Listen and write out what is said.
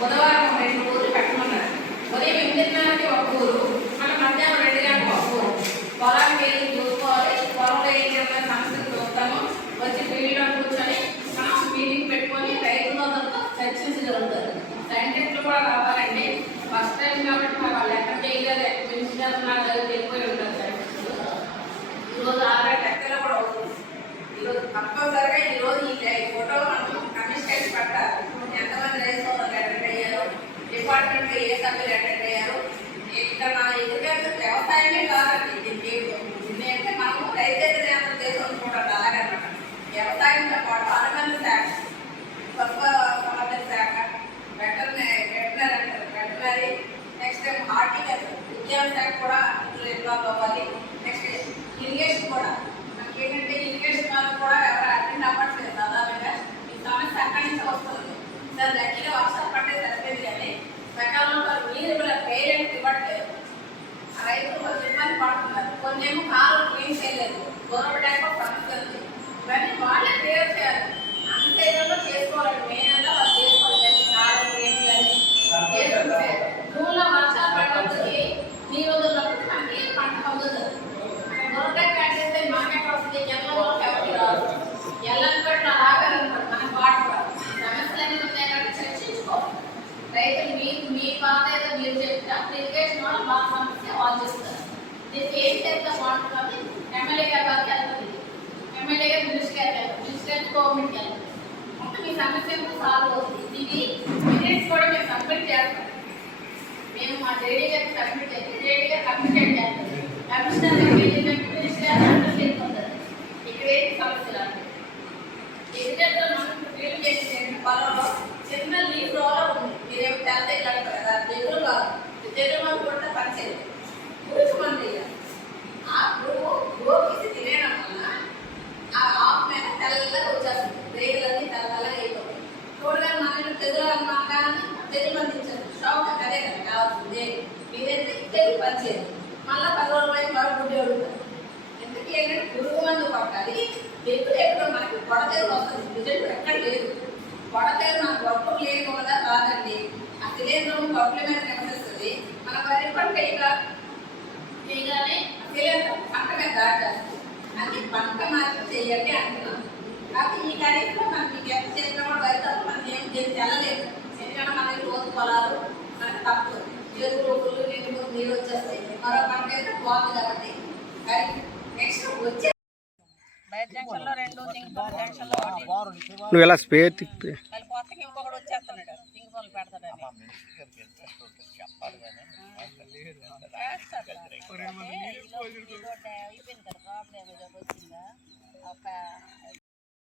బుధవారం 2 ఊర్లు పెట్టమన్నారు. ఉదయం 8:30కి ఒక ఊరు, మళ్ళీ మధ్యాహ్నం 2 గంటలకు ఒక ఊరు. పొలానికి వెళ్ళి చూసుకోవాలి, పొలంలో ఏం చేయాలి సమస్యలు చూస్తాము. వచ్చి ఫీల్డ్లో కూర్చొని మనం మీటింగ్ పెట్టుకొని రైతులందరితో చర్చించగలుగుతారు. సైంటిస్టులు కూడా రావాలండి. ఫస్ట్ టైం కాబట్టి వాళ్ళు ఎక్కడ చేయలేదు, పెంచుతున్నారు వెళ్ళిపోయి ఉంటారు సైంటిస్టులు. ఈరోజు ఆల్రెడీ టెక్కలో కూడా అవుతుంది. ఈరోజు కంపల్సరిగా ఈరోజు ఈ ఫోటో మనం కమిషన్ పెట్టాలి. ఎంతమంది రైతు సోదరులు అటెండ్ అయ్యారు, డిపార్ట్మెంట్ ఏ సభ్యులు అటెండ్ అయ్యారు. ఇక్కడ మన ఎదురుగా వ్యవసాయమే కాదండి, దీన్ని అంటే మనము రైతు నేతలు చేసుకొని చూడండి. అలాగనమాట వ్యవసాయంతో పాటు అనుబంధ శాఖ, స్వల్ప సమాచార శాఖ, వెటనరీ, నెక్స్ట్ హార్టికల్చర్, ఉద్యాన శాఖ కూడా ఇన్వాల్వ్ అవ్వాలి. నెక్స్ట్ ఇరిగేషన్ కూడా మనకి ఏంటంటే ఇరిగేషన్ వాళ్ళు కూడా ఎవరు అటెండ్ అవ్వట్లేదు. సాధారణంగా ఈ సమస్య అక్కడి నుంచి వస్తుంది. సార్ గట్టిగా వర్షాలు పట్టే సరిపోయింది కానీ సకాలంలో నీరు పేరెంట్ ఇవ్వట్లేదు. ఆ రైతులు కొంచెం ఇబ్బంది పడుతున్నారు. కొన్ని ఏమో కాలు క్లీన్ చేయలేదు, గవర్నమెంట్ సమస్య ఉంది. ఇవన్నీ వాళ్ళే క్లియర్ చేయాలి. అంత ఏదో చేసుకోవాలండి. మెయిన్ అంతా వాళ్ళు చేసుకోవాలి. కాలు క్లీన్ చేయాలి. జూన్లో వర్షాలు పడడానికి నీరు వదిలినప్పుడు మనకి పంట పొందుతుంది. గవర్నమెంట్ కట్టేస్తే మార్కెట్ వస్తుంది. ఎల్లలో ఎవరికి రాదు. ఎల్లని పట్ల రాగాలన్నమాట మనకు వాటర్ రాదు. సమస్యలు ఉన్నాయి కాబట్టి చర్చించుకోవాలి. రైతులు మీ బాధ ఏదో మీరు చెప్తే ఇరిగేషన్ వాళ్ళు మా సమస్య వాళ్ళు చేస్తారు. దీనికి ఏం చేస్తే బాగుంటుంది. ఎమ్మెల్యే గారి వారికి వెళ్తుంది, ఎమ్మెల్యే గారు మినిస్టర్ గారికి వెళ్తారు, మినిస్టర్ గవర్నమెంట్కి వెళ్తారు. అంటే మీ సమస్య సాల్వ్ అవుతుంది. ఇది మినిట్స్ కూడా మేము సబ్మిట్ చేస్తాం. మేము మా జేడీ గారికి సబ్మిట్ చేస్తే జేడీ గారు కమిటెడ్ చేస్తారు. కమిషనర్ గారికి వెళ్ళినట్టు మినిస్టర్ గారు అందరూ చేరుకుంటారు. ఇక్కడ ఏంటి సమస్యలు అంటే ఎదుగుదల మనం ఫీల్డ్ చేసి పొలంలో చిన్న లీఫ్ రోలర్ ఉంది. మీరేమో తెల్ల ఇల్లాడు కదా, తెగులు కాదు. తెగులు మందు కూడా పనిచేయదు, పురుగు మంది. ఆ గోకి తినేయడం వల్ల ఆ ఆకు మీద తెల్లగా వచ్చేస్తుంది. రేగులన్నీ తెల్లగా అయిపోతాయి. చూడగా మన తెగులు అన్నాక తెగులు మంది ఇచ్చారు. షాక్ అదే కదా కావాల్సింది. మీరైతే తెగులు పనిచేయదు. మళ్ళీ 10 రోజుల పైన మరో గుడ్డి అడుగుతారు. ఎందుకు ఏంటంటే పురుగు మందు కొట్టాలి. తెగులు ఎక్కడో మనకి పొడతెగులు వస్తుంది. రిజల్ట్ ఎక్కడ లేదు. పొడతెగులు మనకు గొప్ప లేదు కదా కాదండి. ఆ శిలీంధ్రం గొప్పల మీద నివసిస్తుంది. మన వరి పంట చేయగానే శిలీంధ్రం పంట మీద దాటేస్తుంది. అది పంట మార్పు చేయండి అంటున్నాం. కాబట్టి ఈ కనీసం మనకి ఎంత చేసినా కూడా వరి తప్ప మనం ఏం చేసి వెళ్ళలేదు. ఎందుకంటే మనకి రోజు పొలాలు మనకు తప్పు ఎరువులు పుల్లు నీరు వచ్చేస్తాయి. మరో పంట అయితే బాగుంది కాబట్టి. కానీ నెక్స్ట్ వచ్చే నువ్వు ఎలా స్పేర్ కొత్తకి ఇంకొకటి వచ్చేస్తున్నాడు. సింగపూర్లు పెడతాడని అయిపోయింది కదా. ప్రాబ్లం వచ్చిందా ఒక